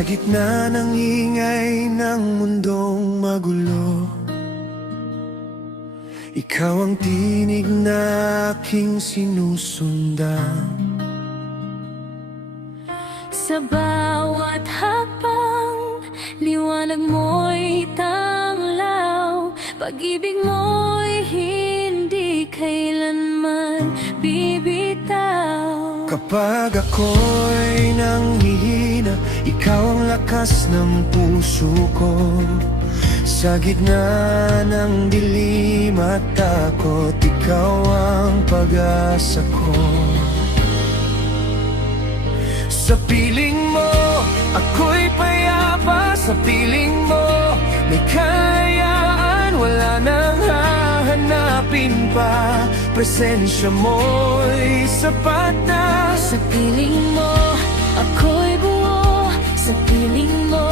Sa gitna ng ingay ng mundong magulo, ikaw ang tinig na aking sinusundan. Sa bawat hakbang, liwanag mo'y tanglaw. Pag-ibig mo'y hindi kailanman bibitaw. Kapag ako'y nanghihina, ikaw ang lakas ng puso ko. Sa gitna ng dilim at takot, ikaw ang pag-asa ko. Sa piling mo, ako'y payapa. Sa piling mo, may kalayaan. Wala nang hahanapin pa. Presensya mo'y sapat na. Sa piling mo, ako'y buo. Sa piling mo,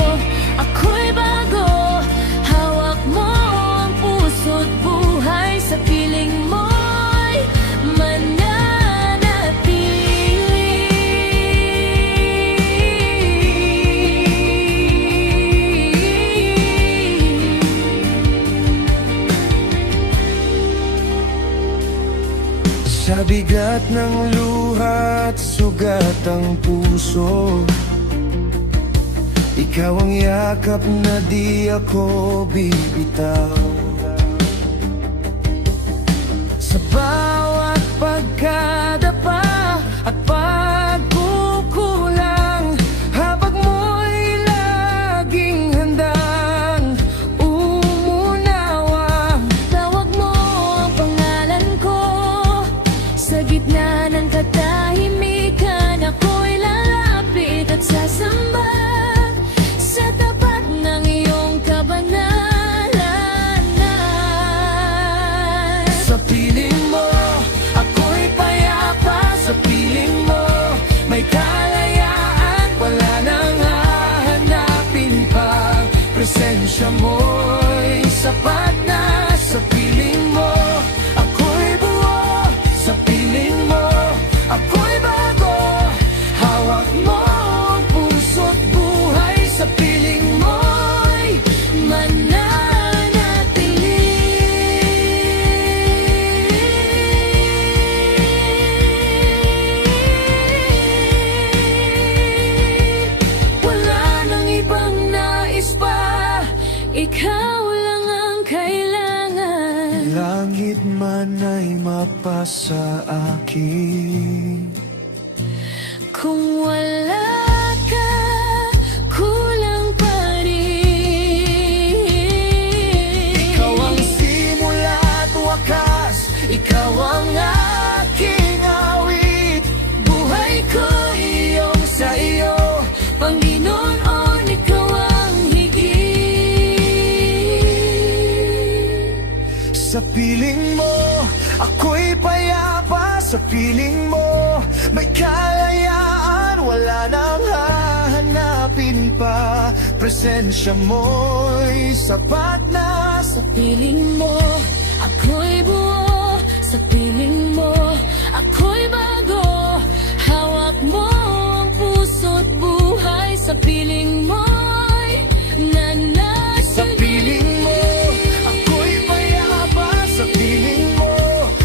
ako'y bago. Hawak mo ang puso't buhay. Sa piling mo'y Sa bigat ng luha at sugat ang puso, ikaw ang yakap na di ako bibitaw. Sa bawat pagkadapa at pagkukulang, habag mo'y laging handang umunawa. tawag mo ang pangalan ko. Sa gitna ng katahimikan, ako'y lalapit at sasamba sa tapat ng iyong kabanalan. Sa piling mo, ako'y payapa. Sa piling mo, may kalayaan. Wala nang hahanapin pa. Presensya mo'y sapat na. Sa piling mo, ako'y buo. Sa piling mo, ako'y bago. Hawak mo ang puso't buhay. Sa piling mo'y Wala nang ibang nais pa, ikaw lang ang kailangan. langit man ay mapasa akin. Kung wala ka, kulang pa rin. Ikaw ang simula at wakas. Ikaw ang aking awit. Buhay ko iyong sa iyo, Panginoon, ikaw ang higit. Sa piling mo, ako'y payapa. Sa piling mo, may kalayaan. Wala nang hahanapin pa. Presensya mo'y sapat na. Sa piling mo, ako'y buo. Sa piling mo, ako'y bago. Hawak mo ang puso't buhay. Sa piling mo'y Sa piling mo, ako'y payapa. Sa piling mo,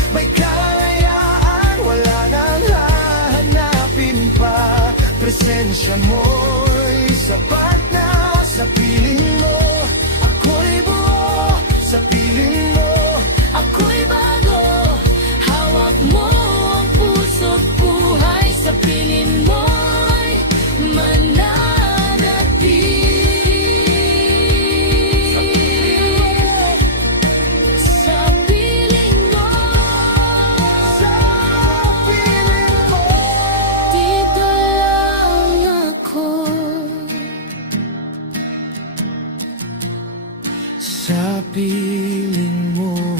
may kalayaan. Wala nang hahanapin pa. Presensya mo'y sapat na. Sa piling mo, ako'y buo. Sa piling mo, ako'y bago. Hawak mo ang puso't buhay. Sa piling mo'y mananatili. Sa piling mo, sa piling mo. dito lang ako. Sa piling mo.